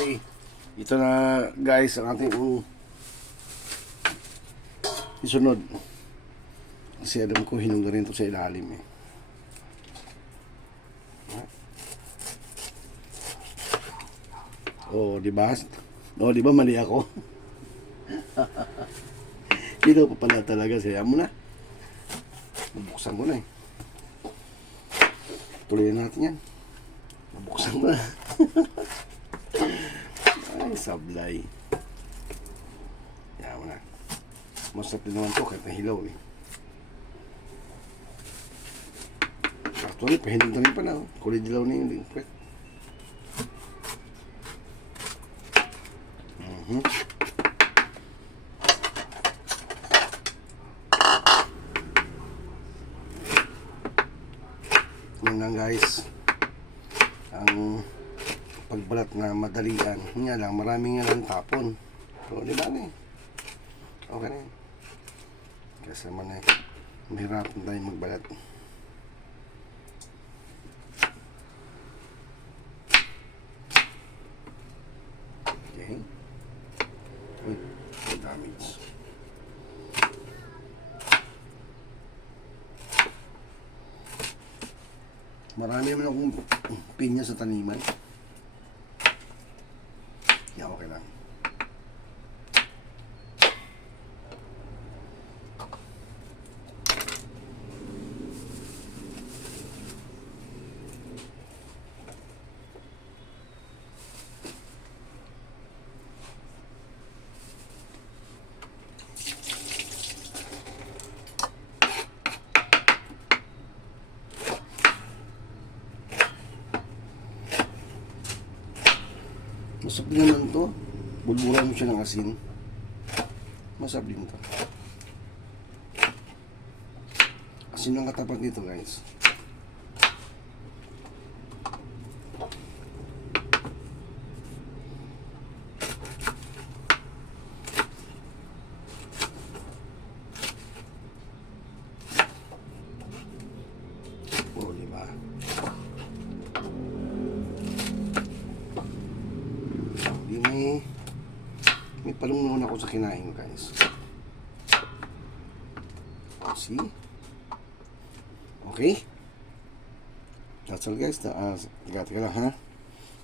Okay. Ito na guys ang ating isunod. Kasi alam ko hinungga rin ito sa ilalim eh. Oh, di ba? Oh, di ba mali ako? Dito pa pala talaga. Saya mo na. Nabuksan ko na eh. Tuloy natin yan. Nabuksan ko na. Ay, sablay. Yan mo na. Masarap din naman ito kahit nahilaw eh. Actually, pahindong tanin pa na. Kulay dilaw na yung lingkwet. Yan lang guys ang pagbalat na madalian. Nga lang, maraming nga lang tapon. So, di ba na eh? Okay na eh. Kasi naman eh, mahirapan tayo magbalat. Okay. Uy, damage. Marami naman akong pinya sa taniman. Yeah, okay lang. Masarap din naman to. Bulburan mo siya ng asin. Masarap din to. Asin ang katapat nito guys. Oh, diba? May palungon ako sa kinain ko guys. See? Okay? That's all guys. Tiga lang ha.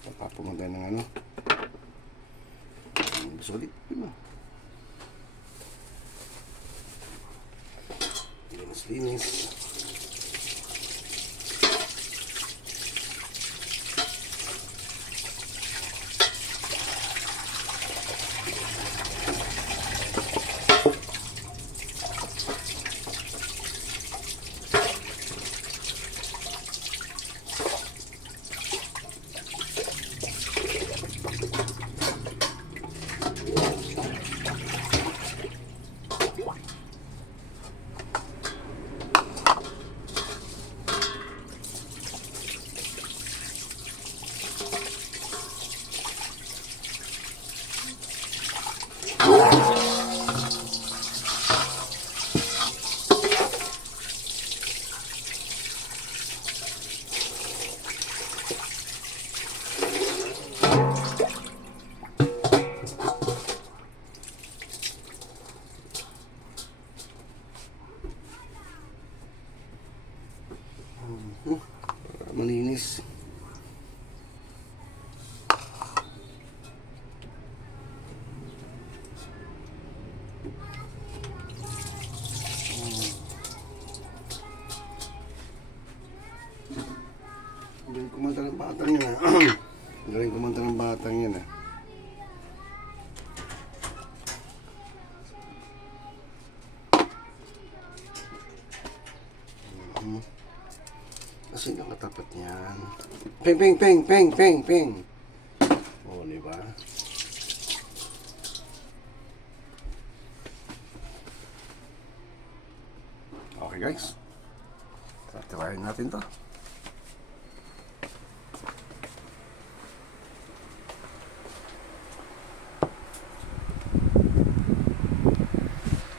Tapapong tayo ng ano. Solid. Diba? Linis. Malinis. Galing kumanta ng batang yan ha. Galing kumanta ng batang yan ha. Kasi nakatapat niyan. Peng, peng, peng, peng, peng, peng. O, diba? Okay guys. Tirahin natin to.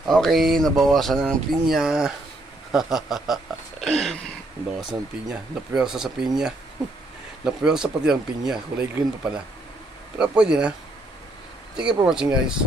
Okay, nabawasan na ng pinya. Nabawasan ng pinya. Napwersa sa pinya. Napwersa pati ang pinya. Kulay green pa pala. Pero pwede na. Thank you for watching guys.